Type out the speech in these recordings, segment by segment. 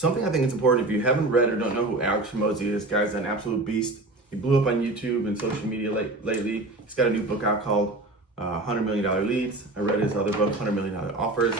Something I think is important, if you haven't read or don't know who Alex Hormozi is, guy's an absolute beast. He blew up on YouTube and social media lately. He's got a new book out called $100 Million Leads. I read his other book, $100 Million Offers.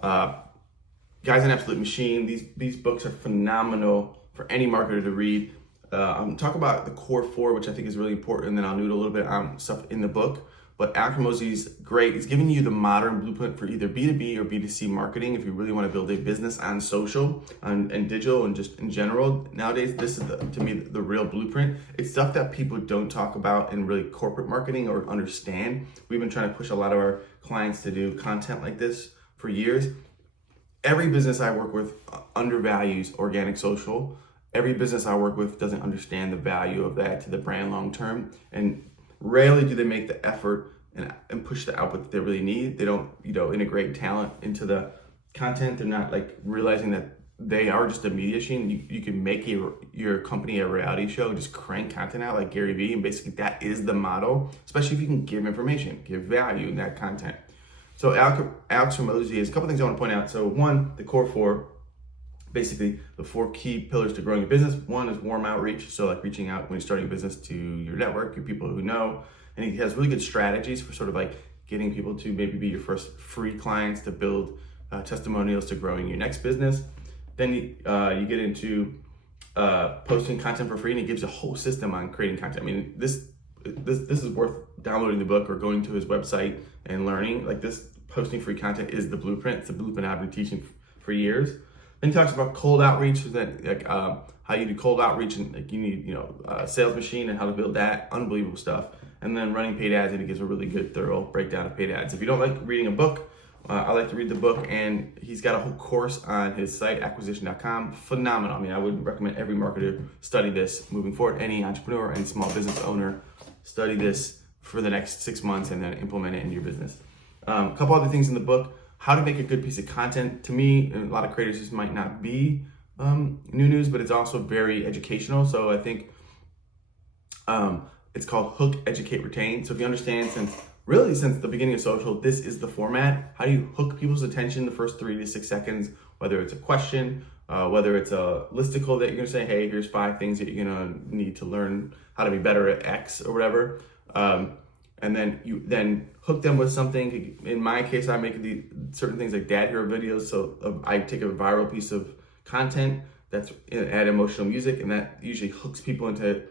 Guy's an absolute machine. These books are phenomenal for any marketer to read. Talk about the core four, which I think is really important, and then I'll noodle a little bit on stuff in the book. But Alex Hormozi's great. He's giving you the modern blueprint for either B2B or B2C marketing if you really want to build a business on social and digital and just in general. Nowadays, this is, to me, the real blueprint. It's stuff that people don't talk about in really corporate marketing or understand. We've been trying to push a lot of our clients to do content like this for years. Every business I work with undervalues organic social. Every business I work with doesn't understand the value of that to the brand long term. And rarely do they make the effort and push the output that they really need. They don't, integrate talent into the content. They're not like realizing that they are just a media machine. You can make your company a reality show and just crank content out like Gary Vee. And basically that is the model, especially if you can give information, give value in that content. So Alex Hormozi is a couple things I want to point out. So one, the core four, basically the four key pillars to growing your business. One is warm outreach. So like reaching out when you're starting a business to your network, your people who know. And he has really good strategies for sort of like getting people to maybe be your first free clients, to build testimonials to growing your next business. Then you get into posting content for free, and he gives a whole system on creating content. I mean, this is worth downloading the book or going to his website and learning. Like this, posting free content is the blueprint. It's the blueprint I've been teaching for years. Then he talks about cold outreach, how you do cold outreach, and like you need a sales machine and how to build that. Unbelievable stuff. And then running paid ads, and he gives a really good, thorough breakdown of paid ads. If you don't like reading a book, I like to read the book, and he's got a whole course on his site, acquisition.com. Phenomenal. I mean, I would recommend every marketer study this moving forward. Any entrepreneur, any small business owner, study this for the next 6 months and then implement it in your business. A couple other things in the book: how to make a good piece of content. To me, and a lot of creators, this might not be new news, but it's also very educational. So I think it's called Hook, Educate, Retain. So if you understand, since the beginning of social, this is the format. How do you hook people's attention the first 3 to 6 seconds, whether it's a question, whether it's a listicle that you're gonna say, hey, here's 5 things that you're gonna need to learn how to be better at X or whatever. And then you hook them with something. In my case, I make certain things like dad hero videos. So I take a viral piece of content that's add emotional music, and that usually hooks people into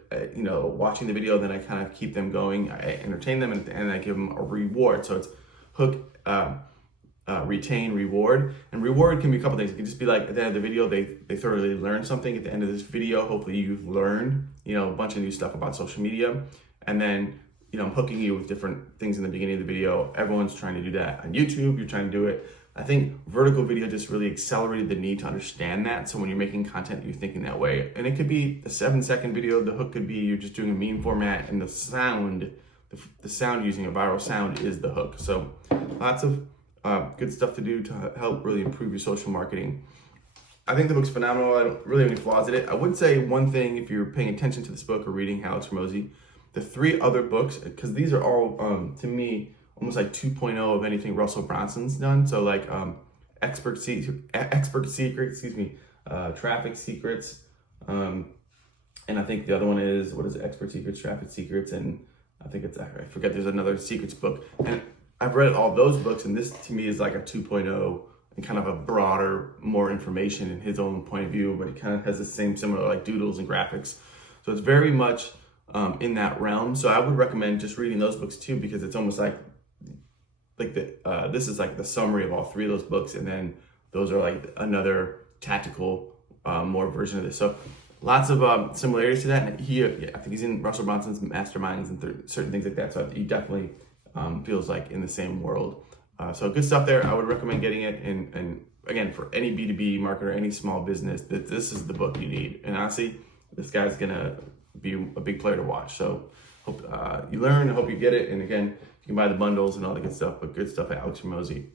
watching the video. Then I kind of keep them going, I entertain them, and at the end I give them a reward. So it's hook, retain, reward. And reward can be a couple things. It can just be like at the end of the video they thoroughly learned something. At the end of this video, hopefully you've learned a bunch of new stuff about social media. And then I'm hooking you with different things in the beginning of the video. Everyone's trying to do that on YouTube. You're trying to do it. I think vertical video just really accelerated the need to understand that. So when you're making content, you're thinking that way. And it could be a 7-second video. The hook could be you're just doing a meme format, and the sound using a viral sound is the hook. So lots of good stuff to do to help really improve your social marketing. I think the book's phenomenal. I don't really have any flaws in it. I would say one thing, if you're paying attention to this book or reading Alex Hormozi, the 3 other books, because these are all, to me, almost like 2.0 of anything Russell Brunson's done. So like Expert Secrets, Traffic Secrets. And I think the other one is, Expert Secrets, Traffic Secrets. And I think I forget, there's another secrets book. And I've read all those books, and this to me is like a 2.0 and kind of a broader, more information in his own point of view, but it kind of has the same similar like doodles and graphics. So it's very much in that realm. So I would recommend just reading those books too, because it's almost like this is like the summary of all 3 of those books, and then those are like another tactical more version of this. So lots of similarities to that. And I think he's in Russell Brunson's masterminds and certain things like that. So he definitely feels like in the same world. So good stuff there. I would recommend getting it. And again, for any B2B marketer, any small business, this is the book you need. And honestly, this guy's gonna be a big player to watch. So hope you learn. I hope you get it. And again, you can buy the bundles and all the good stuff, but good stuff at Alex Hormozi.